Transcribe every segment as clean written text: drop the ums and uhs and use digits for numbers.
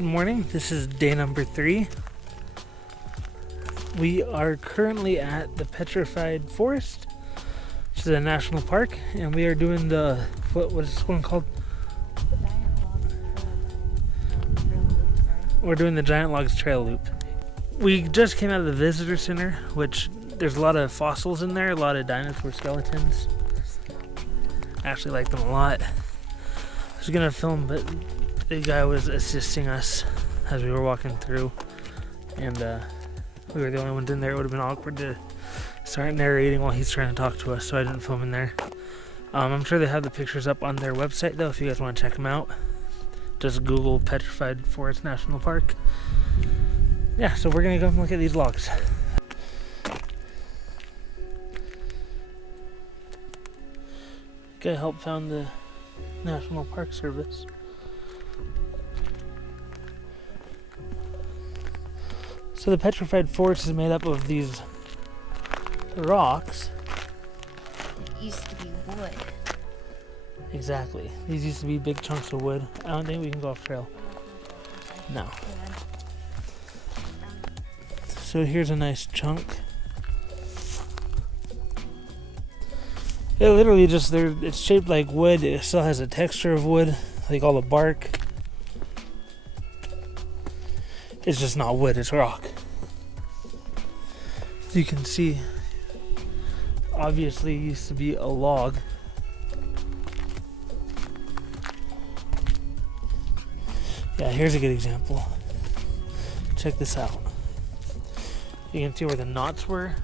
Good morning, this is day number 3. We are currently at the Petrified Forest, which is a national park, and we are doing the, what is this one called? We're doing the Giant Logs Trail Loop. We just came out of the visitor center, which there's a lot of fossils in there, a lot of dinosaur skeletons. I actually like them a lot. I was gonna film, but the guy was assisting us as we were walking through, and we were the only ones in there. It would have been awkward to start narrating while he's trying to talk to us, so I didn't film in there. I'm sure they have the pictures up on their website though, if you guys want to check them out. Just Google Petrified Forest National Park. Yeah, so we're gonna go and look at these logs. Guy helped found the National Park Service. So the Petrified Forest is made up of these rocks. It used to be wood. Exactly. These used to be big chunks of wood. I don't think we can go off trail. No. So here's a nice chunk. It literally just, it's shaped like wood. It still has a texture of wood, like all the bark. It's just not wood, it's rock. So you can see, obviously it used to be a log. Yeah, here's a good example. Check this out. You can see where the knots were.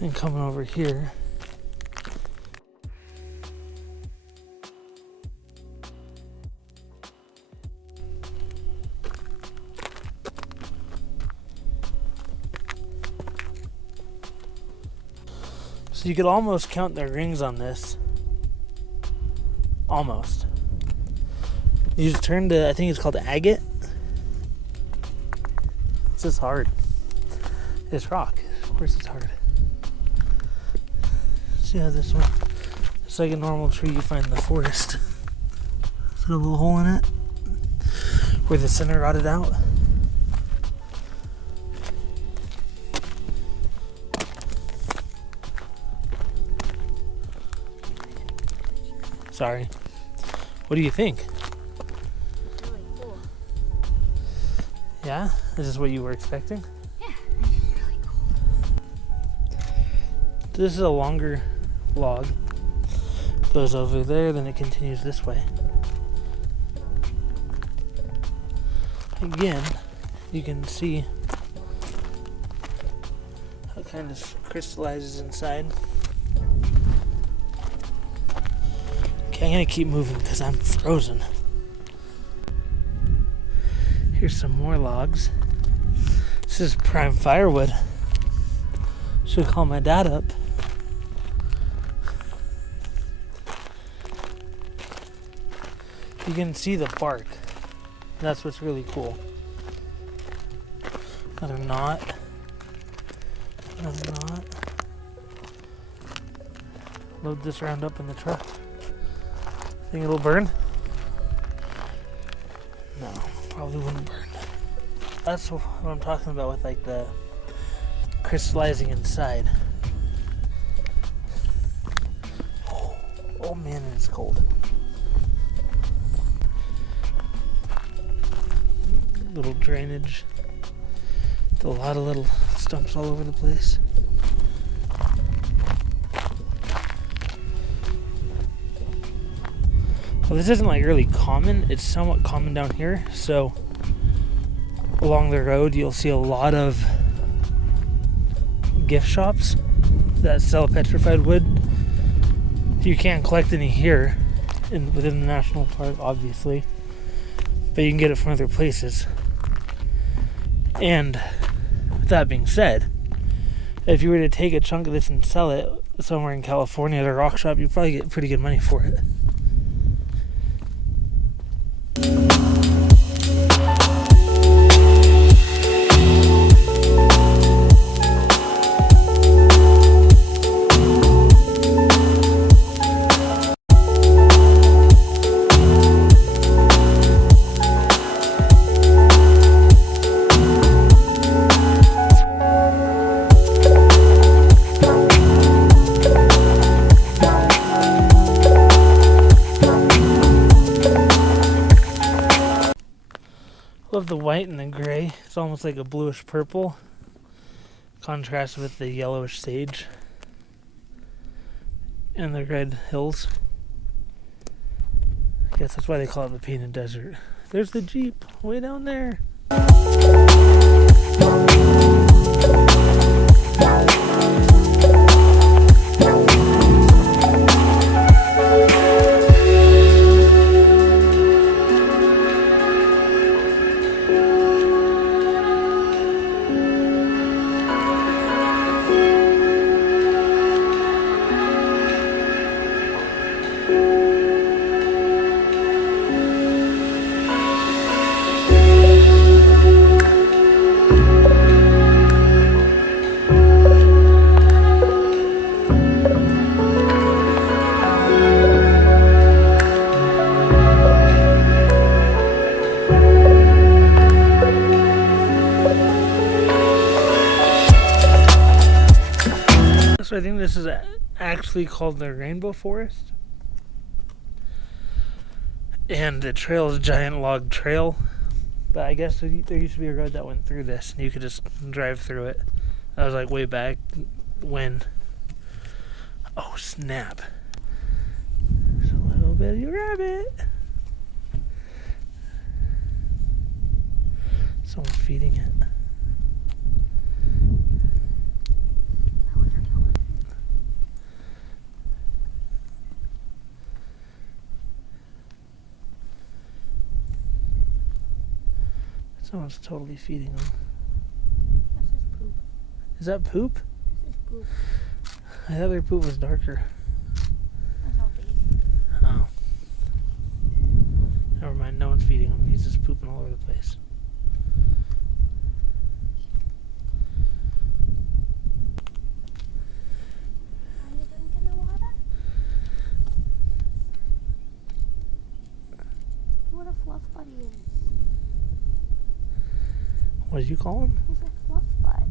And coming over here. So you could almost count the rings on this. Almost. You just turn to, I think it's called agate. It's just hard. It's rock. Of course it's hard. See how this one, it's like a normal tree you find in the forest. It's got a little hole in it where the center rotted out. Sorry. What do you think? Really cool. Yeah? Is this what you were expecting? Yeah, it's really cool. This is a longer log. Goes over there, then it continues this way. Again, you can see how it kind of crystallizes inside. Okay, I'm gonna keep moving because I'm frozen. Here's some more logs. This is prime firewood. Should call my dad up. You can see the bark. That's what's really cool. Another knot. Another knot. Load this round up in the truck. Think it'll burn? No, probably wouldn't burn. That's what I'm talking about with like the crystallizing inside. Oh man, it's cold. Little drainage. A lot of little stumps all over the place. Well, this isn't like really common. It's somewhat common down here. So along the road, you'll see a lot of gift shops that sell petrified wood. You can't collect any here within the national park, obviously, but you can get it from other places. And with that being said, if you were to take a chunk of this and sell it somewhere in California at a rock shop, you'd probably get pretty good money for it. Love the white and the gray. It's almost like a bluish purple. Contrast with the yellowish sage. And the red hills. I guess that's why they call it the painted desert. There's the Jeep way down there. So I think this is actually called the Rainbow Forest. And the trail is a giant log trail. But I guess there used to be a road that went through this, and you could just drive through it. That was like way back when. Oh, snap. There's a little bitty rabbit. Someone feeding it. Someone's totally feeding them. That's just poop. Is that poop? This is poop. I thought their poop was darker. That's all feed. Oh. Never mind, no one's feeding him. He's just pooping all over the place. Are you drinking the water? What a fluff buddy is. What did you call him? He's a fluff bud.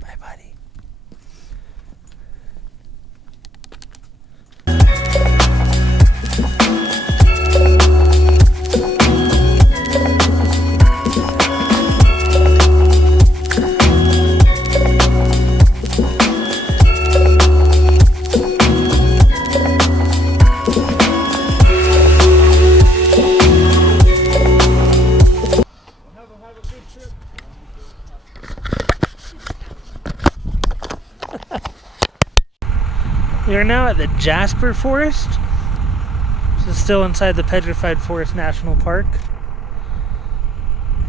Bye, buddy. We are now at the Jasper Forest. This is still inside the Petrified Forest National Park.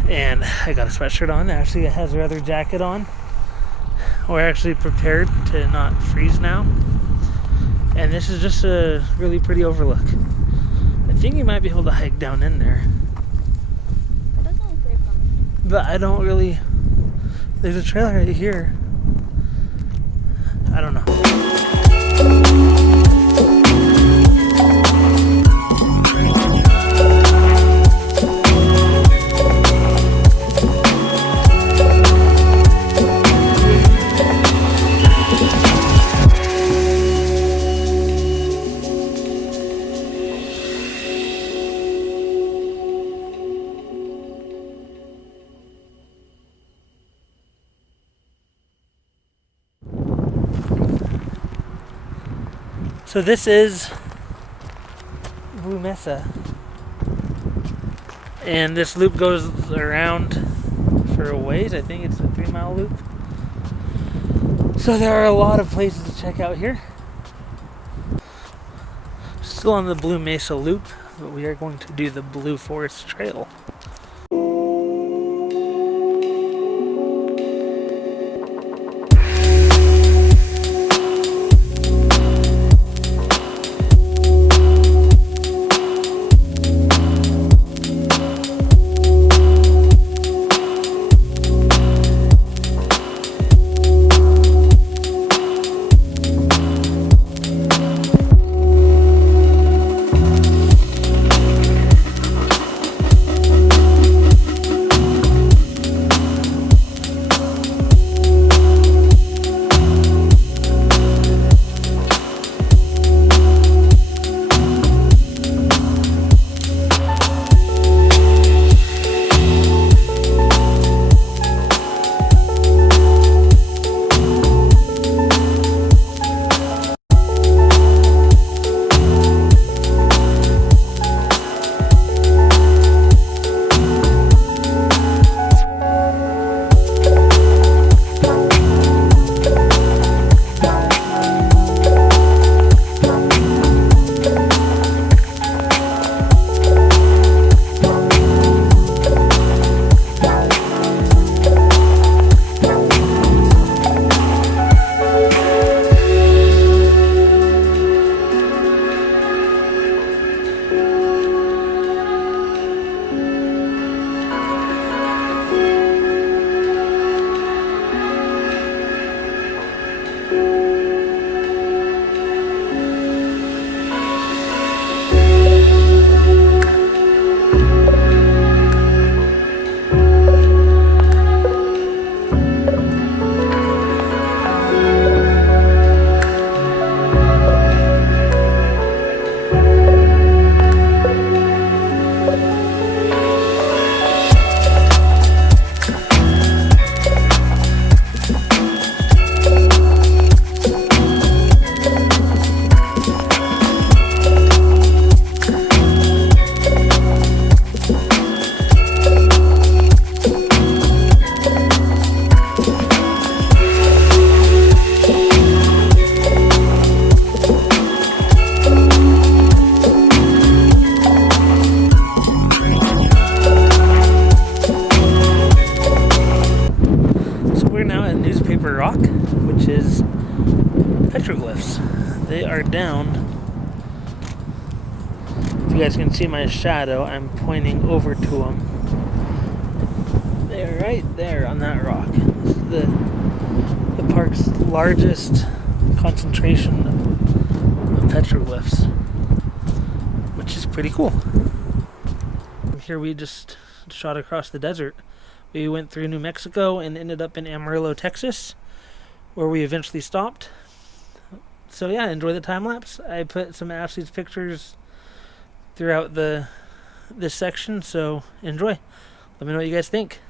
And I got a sweatshirt on. Ashley has her other jacket on. We're actually prepared to not freeze now. And this is just a really pretty overlook. I think you might be able to hike down in there. It doesn't look very fun. But I don't really... There's a trail right here. I don't know. So this is Blue Mesa, and this loop goes around for a ways. I think it's a 3-mile loop. So there are a lot of places to check out here. Still on the Blue Mesa loop, but we are going to do the Blue Forest Trail. down, if you guys can see my shadow, I'm pointing over to them. They're right there on that rock. This is the park's largest concentration of petroglyphs, which is pretty cool. Here we just shot across the desert. We went through New Mexico and ended up in Amarillo, Texas, where we eventually stopped. So yeah, enjoy the time lapse. I put some Ashley's pictures throughout this section, so enjoy. Let me know what you guys think.